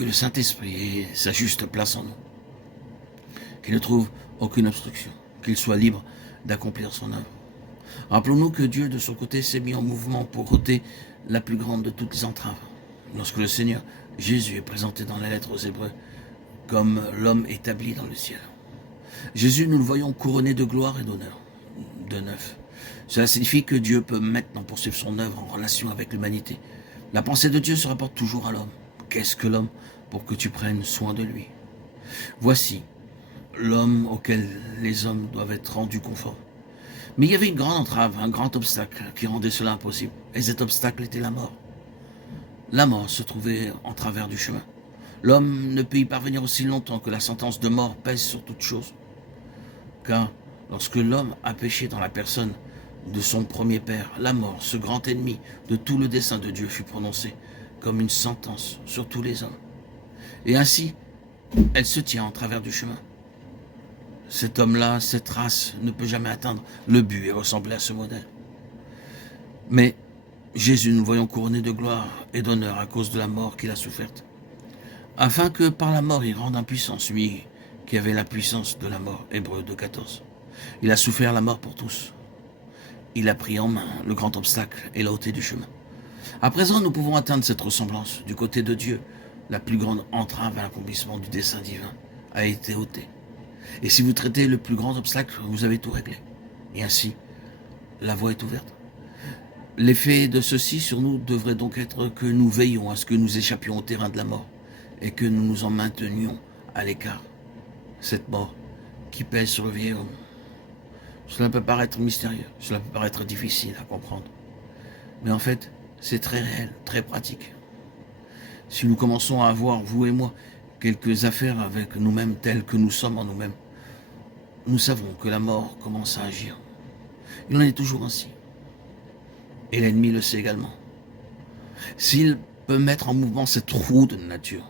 que le Saint-Esprit ait sa juste place en nous, qu'il ne trouve aucune obstruction, qu'il soit libre d'accomplir son œuvre. Rappelons-nous que Dieu, de son côté, s'est mis en mouvement pour ôter la plus grande de toutes les entraves. Lorsque le Seigneur Jésus est présenté dans la lettre aux Hébreux comme l'homme établi dans le ciel. Jésus, nous le voyons couronné de gloire et d'honneur, de neuf. Cela signifie que Dieu peut maintenant poursuivre son œuvre en relation avec l'humanité. La pensée de Dieu se rapporte toujours à l'homme. Qu'est-ce que l'homme pour que tu prennes soin de lui? Voici l'homme auquel les hommes doivent être rendus conformes. Mais il y avait une grande entrave, un grand obstacle qui rendait cela impossible. Et cet obstacle était la mort. La mort se trouvait en travers du chemin. L'homme ne peut y parvenir aussi longtemps que la sentence de mort pèse sur toute chose. Car lorsque l'homme a péché dans la personne de son premier père, la mort, ce grand ennemi de tout le dessein de Dieu, fut prononcée comme une sentence sur tous les hommes. Et ainsi, elle se tient en travers du chemin. Cet homme-là, cette race, ne peut jamais atteindre le but et ressembler à ce modèle. Mais Jésus, nous le voyons couronné de gloire et d'honneur à cause de la mort qu'il a soufferte, afin que par la mort il rende impuissant celui qui avait la puissance de la mort. Hébreux 2,14. Il a souffert la mort pour tous. Il a pris en main le grand obstacle et l'a ôté du chemin. À présent, nous pouvons atteindre cette ressemblance. Du côté de Dieu, la plus grande entrave à l'accomplissement du dessein divin a été ôtée. Et si vous traitez le plus grand obstacle, vous avez tout réglé. Et ainsi, la voie est ouverte. L'effet de ceci sur nous devrait donc être que nous veillons à ce que nous échappions au terrain de la mort et que nous nous en maintenions à l'écart. Cette mort qui pèse sur le vieil homme. Cela peut paraître mystérieux, cela peut paraître difficile à comprendre. Mais en fait, c'est très réel, très pratique. Si nous commençons à avoir, vous et moi, quelques affaires avec nous-mêmes telles que nous sommes en nous-mêmes, nous savons que la mort commence à agir. Il en est toujours ainsi. Et l'ennemi le sait également. S'il peut mettre en mouvement cette roue de nature,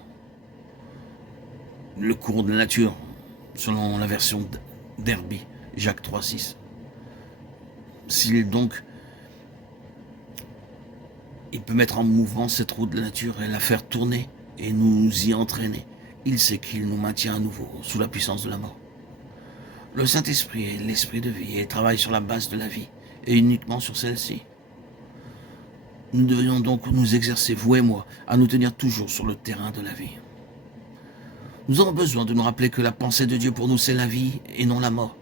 le cours de la nature, selon la version d'Herbie, Jacques 3,6. S'il donc, il peut mettre en mouvement cette roue de la nature et la faire tourner et nous y entraîner, il sait qu'il nous maintient à nouveau sous la puissance de la mort. Le Saint-Esprit est l'esprit de vie et travaille sur la base de la vie et uniquement sur celle-ci. Nous devrions donc nous exercer, vous et moi, à nous tenir toujours sur le terrain de la vie. Nous avons besoin de nous rappeler que la pensée de Dieu pour nous, c'est la vie et non la mort.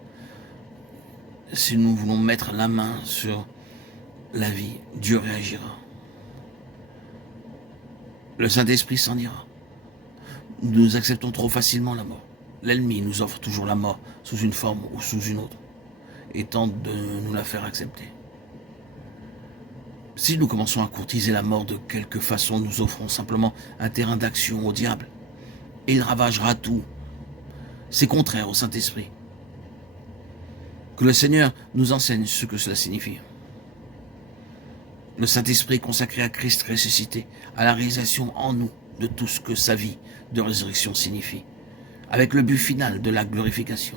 Si nous voulons mettre la main sur la vie, Dieu réagira. Le Saint-Esprit s'en ira. Nous acceptons trop facilement la mort. L'ennemi nous offre toujours la mort sous une forme ou sous une autre et tente de nous la faire accepter. Si nous commençons à courtiser la mort de quelque façon, nous offrons simplement un terrain d'action au diable. Et il ravagera tout. C'est contraire au Saint-Esprit. Que le Seigneur nous enseigne ce que cela signifie. Le Saint-Esprit est consacré à Christ ressuscité, à la réalisation en nous de tout ce que sa vie de résurrection signifie, avec le but final de la glorification.